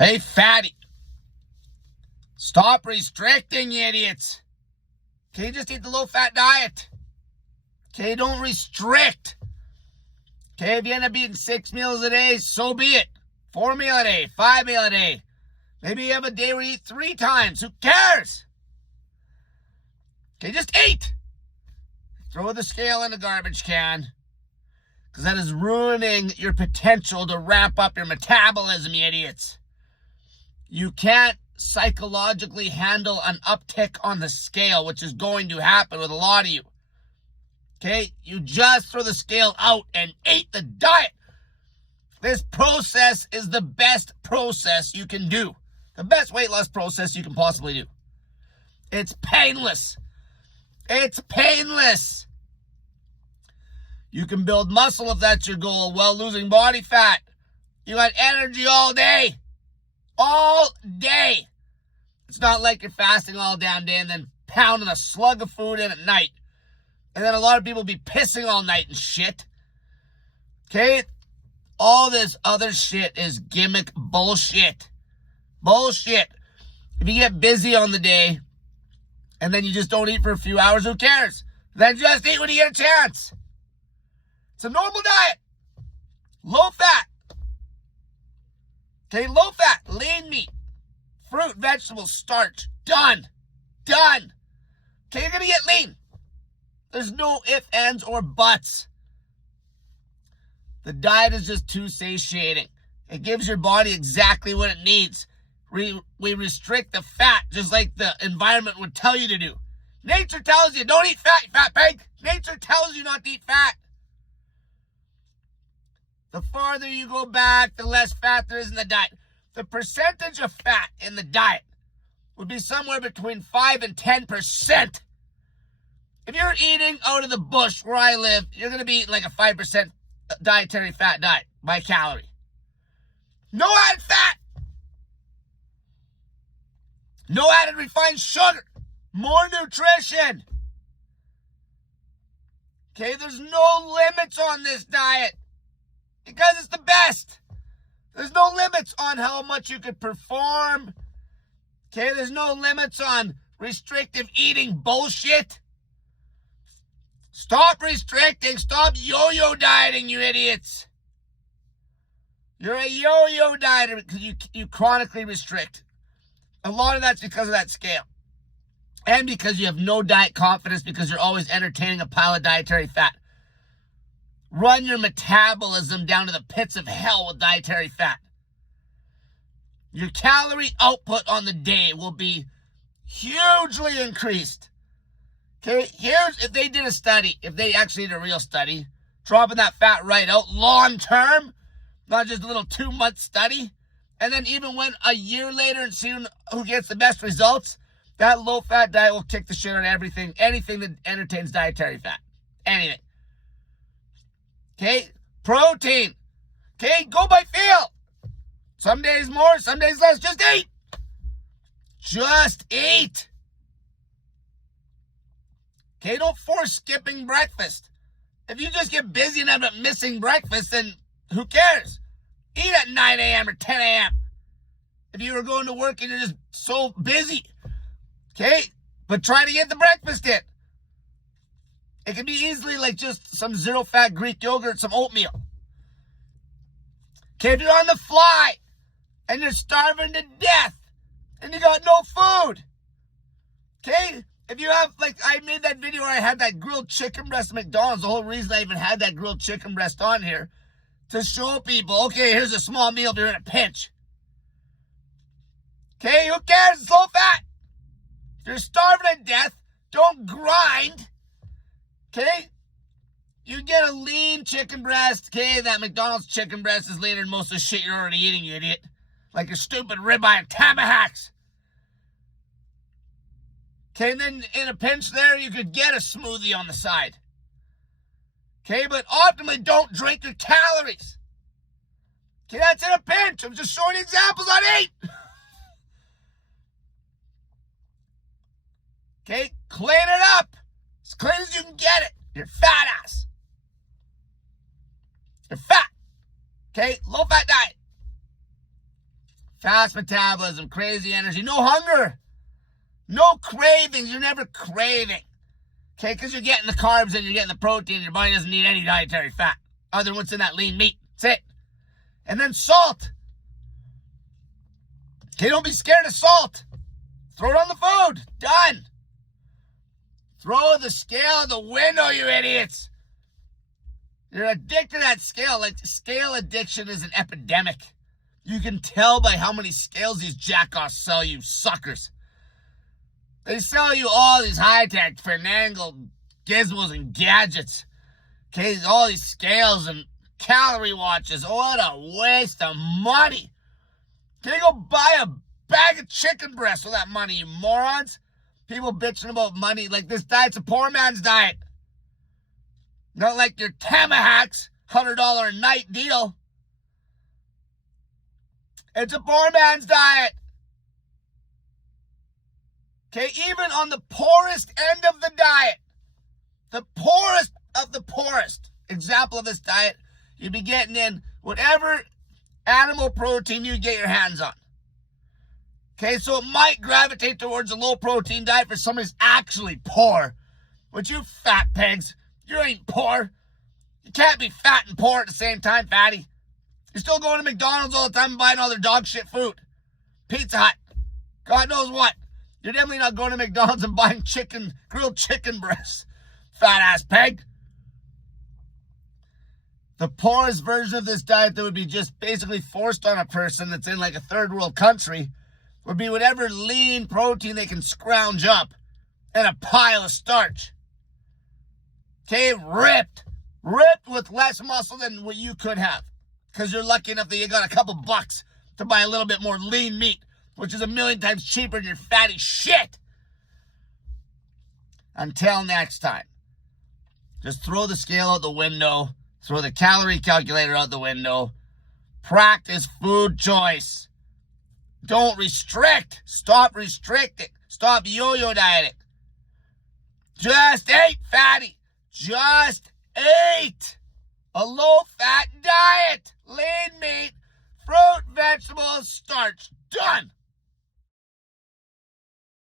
Hey, fatty. Stop restricting, you idiots. Okay, just eat the low-fat diet. Okay, don't restrict. Okay, if you end up eating 6 meals a day, so be it. 4 meal a day, 5 meal a day. Maybe you have a day where you eat 3 times. Who cares? Okay, just eat. Throw the scale in the garbage can. Because that is ruining your potential to ramp up your metabolism, you idiots. You can't psychologically handle an uptick on the scale, which is going to happen with a lot of you. Okay? You just throw the scale out and eat the diet. This process is the best process you can do. The best weight loss process you can possibly do. It's painless. It's painless. You can build muscle if that's your goal while losing body fat. You got energy all day. All day. It's not like you're fasting all damn day and then pounding a slug of food in at night. And then a lot of people be pissing all night and shit. Okay? All this other shit is gimmick bullshit. Bullshit. If you get busy on the day and then you just don't eat for a few hours, who cares? Then just eat when you get a chance. It's a normal diet. Low fat. Okay, low fat, lean meat, fruit, vegetables, starch. Done. Done. Okay, you're going to get lean. There's no ifs, ands, or buts. The diet is just too satiating. It gives your body exactly what it needs. We restrict the fat just like the environment would tell you to do. Nature tells you, don't eat fat, you fat pig. Nature tells you not to eat fat. The farther you go back, the less fat there is in the diet. The percentage of fat in the diet would be somewhere between 5 and 10%. If you're eating out of the bush where I live, you're going to be eating like a 5% dietary fat diet by calorie. No added fat. No added refined sugar. More nutrition. Okay, there's no limits on this diet. Because it's the best. There's no limits on how much you could perform. Okay, there's no limits on restrictive eating bullshit. Stop restricting. Stop yo-yo dieting, you idiots. You're a yo-yo dieter because you chronically restrict. A lot of that's because of that scale. And because you have no diet confidence because you're always entertaining a pile of dietary fat. Run your metabolism down to the pits of hell with dietary fat. Your calorie output on the day will be hugely increased. Okay, here's if they did a study, if they actually did a real study, dropping that fat right out long term, not just a little 2-month study, and then even went a year later and see who gets the best results, that low fat diet will kick the shit out of everything, anything that entertains dietary fat. Anything. Okay, protein. Okay, go by feel. Some days more, some days less. Just eat. Just eat. Okay, don't force skipping breakfast. If you just get busy and end up missing breakfast, then who cares? Eat at 9 a.m. or 10 a.m. If you were going to work and you're just so busy. Okay, but try to get the breakfast in. It can be easily like just some zero-fat Greek yogurt, some oatmeal. Okay, if you're on the fly and you're starving to death and you got no food. Okay, if you have, like, I made that video where I had that grilled chicken breast at McDonald's. The whole reason I even had that grilled chicken breast on here to show people, okay, here's a small meal if you're in a pinch. Okay, who cares? It's low fat. If you're starving to death, don't grind. Okay? You get a lean chicken breast. Okay, that McDonald's chicken breast is leaner than most of the shit you're already eating, you idiot. Like your stupid ribeye and tomahawks. Okay, and then in a pinch there, you could get a smoothie on the side. Okay, but optimally, don't drink your calories. Okay, that's in a pinch. I'm just showing examples on 8. Okay, clean it up. As clean as you can get it. You're fat ass. You're fat. Okay, low fat diet. Fast metabolism, crazy energy, no hunger, no cravings. You're never craving. Okay, because you're getting the carbs and you're getting the protein. Your body doesn't need any dietary fat other than what's in that lean meat. That's it. And then salt. Okay, don't be scared of salt. Throw it on the food. Done. Throw the scale out the window, you idiots. You're addicted to that scale. Like, scale addiction is an epidemic. You can tell by how many scales these jackoffs sell you, suckers. They sell you all these high-tech finagle gizmos and gadgets. Okay, all these scales and calorie watches. What a waste of money. Can you go buy a bag of chicken breasts with that money, you morons? People bitching about money. Like, this diet's a poor man's diet. Not like your Tamahacks $100 a night deal. It's a poor man's diet. Okay, even on the poorest end of the diet, the poorest of the poorest example of this diet, you'd be getting in whatever animal protein you get your hands on. Okay, so it might gravitate towards a low protein diet for somebody who's actually poor. But you fat pigs, you ain't poor. You can't be fat and poor at the same time, fatty. You're still going to McDonald's all the time and buying all their dog shit food. Pizza Hut. God knows what. You're definitely not going to McDonald's and buying grilled chicken breasts. Fat ass pig. The poorest version of this diet that would be just basically forced on a person that's in like a third world country would be whatever lean protein they can scrounge up and a pile of starch. Okay, ripped with less muscle than what you could have. Because you're lucky enough that you got a couple bucks to buy a little bit more lean meat, which is 1,000,000 times cheaper than your fatty shit. Until next time, just throw the scale out the window, throw the calorie calculator out the window, practice food choice. Don't restrict. Stop restricting. Stop yo-yo dieting. Just eat, fatty. Just eat. A low-fat diet. Lean meat, fruit, vegetables, starch. Done.